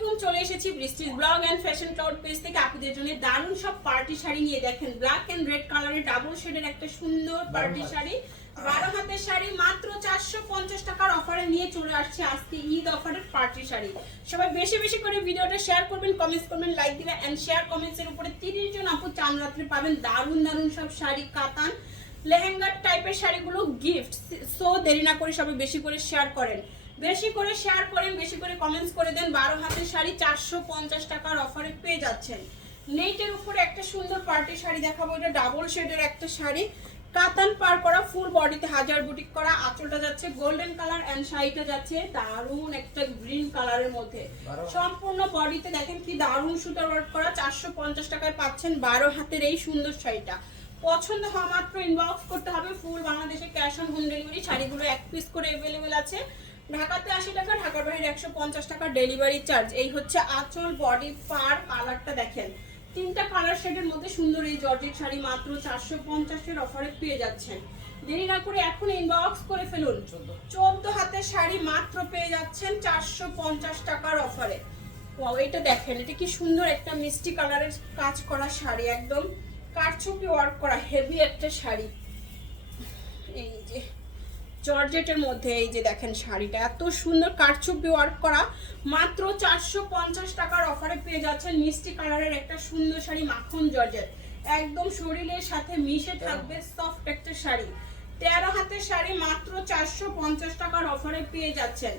আলাইকুম, চলে এসেছি বৃষ্টির blog and fashion cloud page থেকে আপনাদের জন্য দারুণ সব পার্টি শাড়ি নিয়ে। দেখেন ব্ল্যাক এন্ড রেড কালারের ডাবল শেডের একটা সুন্দর পার্টি শাড়ি, 12 হাতের শাড়ি মাত্র 450 টাকার অফারে নিয়ে চলে আসছে আজকে ঈদ অফারের পার্টি শাড়ি। সবাই বেশি বেশি করে ভিডিওটা শেয়ার করবেন, কমেন্টস করবেন, লাইক দিবেন এন্ড শেয়ার কমেন্টস এর উপরে 30 জন আপু চান রাত্রে পাবেন দারুণ দারুণ সব শাড়ি, কাতান লেহেঙ্গা টাইপের শাড়িগুলো গিফট। সো দেরি না করে সবাই বেশি করে শেয়ার করেন, বেশি করে শেয়ার করেন, বেশি করে কমেন্টস করে দেন। 12 হাতের শাড়ি 450 টাকার অফারে পেয়ে যাচ্ছেন। নেটের উপরে একটা সুন্দর পার্টি শাড়ি দেখাবো, এটা ডাবল শেডের একটা শাড়ি, কাতান পার করা, ফুল বডিতে হাজার বুটিক করা, আঁচলটা যাচ্ছে গোল্ডেন কালার এন্ড শাড়িটা যাচ্ছে দারুণ একটা গ্রিন কালারের মধ্যে। সম্পূর্ণ বডিতে দেখেন কি দারুণ সুতার ওয়ার্ক করা, 450 টাকায় পাচ্ছেন 12 হাতের এই সুন্দর শাড়িটা। পছন্দ হওয়া মাত্র ইনবক্স করতে হবে। ফুল বাংলাদেশে ক্যাশ অন হোম ডেলিভারি, শাড়িগুলো এক পিস করে অ্যাভেলেবেল আছে। ঢাকাতে 80 টাকা, ঢাকার বাইরে 150 টাকা ডেলিভারি চার্জ। এই হচ্ছে আঁচল, বডি পার, কালারটা দেখেন তিনটা কালার শেডের মধ্যে সুন্দর এই জর্জেট শাড়ি মাত্র 450 এর অফারে পেয়ে যাচ্ছেন। দেরি না করে এখন ইনবক্স করে ফেলুন। 14 হাতের শাড়ি মাত্র পেয়ে যাচ্ছেন 450 টাকার অফারে। ওয়াও, এটা দেখেন, এটা কি সুন্দর একটা মিষ্টি কালারের কাজ করা শাড়ি, একদম কারচুপি ওয়ার্ক করা হেভি একটা শাড়ি। এই যে জর্জেটের মধ্যে এই যে দেখেন শাড়িটা এত সুন্দর কারচুপি ওয়ার্ক করা, মাত্র 450 টাকার অফারে পেয়ে যাচ্ছেন। মিষ্টি কালারের একটা সুন্দর শাড়ি, মাখন জর্জেট, একদম শরীরের সাথে মিশে থাকবে সফট একটা শাড়ি। 13 হাতের শাড়ি মাত্র 450 টাকার অফারে পেয়ে যাচ্ছেন।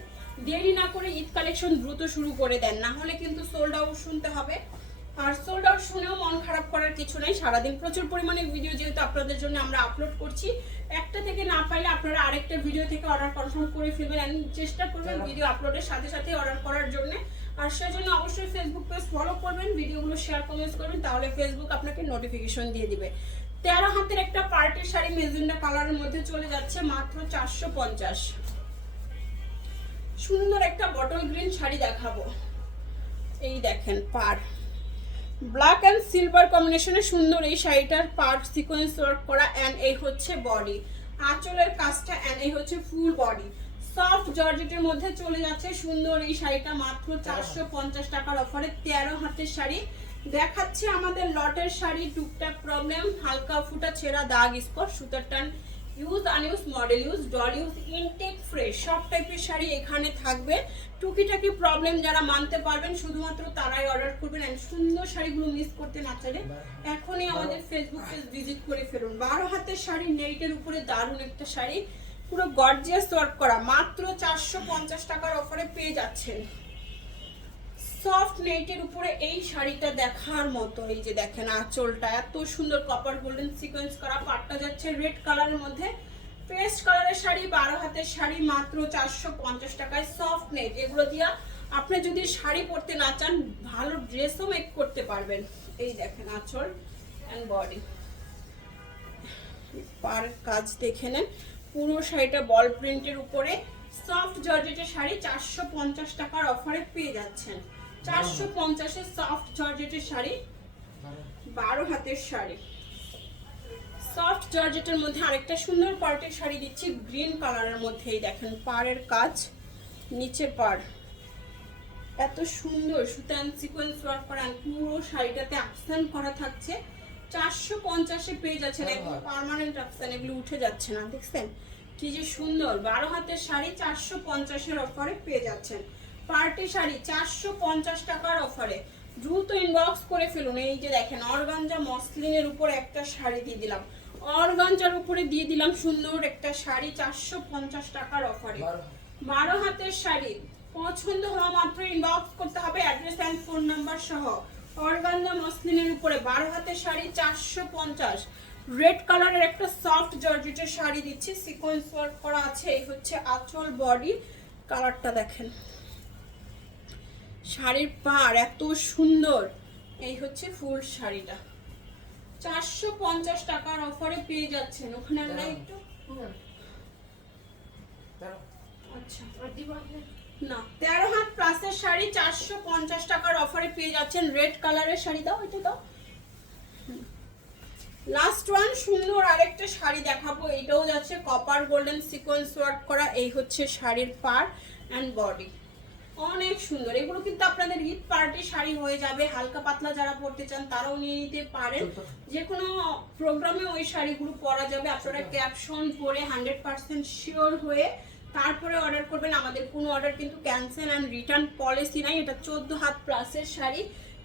দেরি না করে ঈদ কালেকশন দ্রুত শুরু করে দেন, না হলে কিন্তু সোল্ড আউট শুনতে হবে। আর সোল্ড আউট শুনেও মন খারাপ করার কিছু নাই, সারাদিন প্রচুর পরিমাণে ভিডিও যেহেতু আপনাদের জন্য আমরা আপলোড করছি, একটা থেকে না পাইলে আপনারা আরেকটা ভিডিও থেকে অর্ডার কনফার্ম করে ফেলবেন, চেষ্টা করবেন ভিডিও আপলোডের সাথে সাথে অর্ডার করার জন্য। আর সেজন্য অবশ্যই ফেসবুক পেজ ফলো করবেন, ভিডিওগুলো শেয়ার কমেন্টস করবেন, তাহলে ফেসবুক আপনাকে নোটিফিকেশন দিয়ে দিবে। 13 হাতের একটা পার্টির শাড়ি মেজেন্ডা কালারের মধ্যে চলে যাচ্ছে মাত্র 450। সুন্দর একটা বটল গ্রিন শাড়ি দেখাবো, এই দেখেন পার ব্ল্যাক এন্ড সিলভার কম্বিনেশনে সুন্দর এই শাড়িটার পার সিকোয়েন্স ওয়ার্ক করা এন্ড এই হচ্ছে বডি, আঁচলের কাজটা এন্ড এই হচ্ছে ফুল বডি। সফট জর্জেটের মধ্যে চলে যাচ্ছে সুন্দর এই শাড়িটা মাত্র 450 টাকার অফারে। 13 হাতের শাড়ি দেখাচ্ছে আমাদের লটের শাড়ি, টুকটাক প্রবলেম, হালকা ফুটা ছেঁড়া দাগ স্পট, সুতার টান, use unuse, model use, doll use, intact fresh সব টাইপের শাড়ি এখানে থাকবে। টুকিটাকি প্রবলেম যারা মানতে পারবেন শুধুমাত্র তারাই অর্ডার করবেন। এন্ড সুন্দর শাড়িগুলো মিস করতে না চাইলে এখনই আমাদের ফেসবুক পেজ ভিজিট করে ফেলুন। 12 হাতের শাড়ি, নেটের উপরে দারুণ একটা শাড়ি, পুরো গর্জিয়াস ওয়ার্ক করা, মাত্র 450 টাকার অফারে পেয়ে যাচ্ছেন। সফট নেটের উপরে এই শাড়িটা দেখার মতো, এই যে দেখেন আঁচলটা এত সুন্দর কপার গোল্ডেন সিকোয়েন্স করা, পাটটা যাচ্ছে রেড কালারের মধ্যে, পেস্ট কালারের শাড়ি, 12 হাতের শাড়ি মাত্র 450 টাকায়। সফট নেট, এগুলো দিয়া আপনি যদি শাড়ি পরতে না চান ভালো ড্রেসও মেক করতে পারবেন। এই দেখেন আঁচল এন্ড বডি, পার কাজ দেখে নেন, পুরো শাড়িটা বল প্রিন্টের উপরে সফট জর্জেটের শাড়ি 450 টাকার অফারে পেয়ে যাচ্ছেন। 450 সফট জর্জেটের শাড়ি, 12 হাতের শাড়ি। সফট জর্জেটের মধ্যে আরেকটা সুন্দর পার্টির শাড়ি দিচ্ছি গ্রিন কালারের মধ্যে, এই দেখেন পাড়ের কাজ, নিচে পাড় এত সুন্দর সুতান সিকোয়েন্স ওয়ার্ক করা, পুরো শাড়িটাতে আকসান করা থাকছে। 450 পেয়ে যাচ্ছেন, একদম পার্মানেন্ট আকসান, এগুলো উঠে যাচ্ছে না, দেখছেন কি যে সুন্দর। 12 হাতের শাড়ি 450 অফারে পেয়ে যাচ্ছেন। পার্টি শাড়ি 450 টাকার অফারে, দ্রুত ইনবক্স করে ফেলুন। এই যে দেখেন অর্গানজা মসলিনের উপর একটা শাড়ি দিয়ে দিলাম, অর্গানজার উপরে দিয়ে দিলাম সুন্দর একটা শাড়ি 450 টাকার অফারে। 12 হাতের শাড়ি পছন্দ হওয়া মাত্র ইনবক্স করতে হবে অ্যাড্রেস এন্ড ফোন নাম্বার সহ। অর্গানজা মসলিনের উপরে 12 হাতের শাড়ি 450। রেড কালারের একটা সফট জর্জেটের শাড়ি দিচ্ছি, সিকোয়েন্স ওয়ার্ক করা আছে, এই হচ্ছে আঁচল, বডি, কালারটা দেখেন, শাড়ির পাড় এত সুন্দর, এই হচ্ছে ফুল শাড়িটা 450 টাকার অফারে পেয়ে যাচ্ছেন। ওখানে আমরা একটু আচ্ছা না, 13 হাত প্লাসের শাড়ি 450 টাকার অফারে পেয়ে যাচ্ছেন। রেড কালারের শাড়ি দাও, এটা দাও। লাস্ট ওয়ান সুন্দর আরেকটা শাড়ি দেখাবো, এটাও যাচ্ছে কপার গোল্ডেন সিকোয়েন্স ওয়ার্ক করা, এই হচ্ছে শাড়ির পাড় এন্ড বডি। অনেক সুন্দর, এগুলো কিন্তু আপনাদের ঈদ পার্টি শাড়ি হয়ে যাবে। হালকা পাতলা যারা পরতে চান তারাও নিয়ে নিতে পারেন, যে কোনো প্রোগ্রামে ওই শাড়িগুলো পরা যাবে। আপনারা ক্যাপশন পরে 100% শিওর হয়ে তারপরে অর্ডার করবেন। আমাদের কোনো অর্ডার কিন্তু ক্যান্সেল অ্যান্ড রিটার্ন পলিসি নাই। এটা 14 হাত প্লাসের শাড়ি,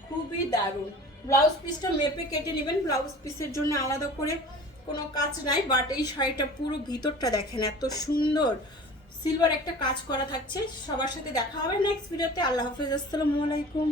খুবই দারুণ। ব্লাউজ পিসটা মেপে কেটে নেবেন, ব্লাউজ পিসের জন্য আলাদা করে কোনো কাজ নাই। বাট এই শাড়িটা পুরো ভিতরটা দেখেন এত সুন্দর, সিলভার একটা কাজ করা থাকছে। সবার সাথে দেখা হবে নেক্সট ভিডিওতে। আল্লাহ হাফেজ, আসসালামু আলাইকুম।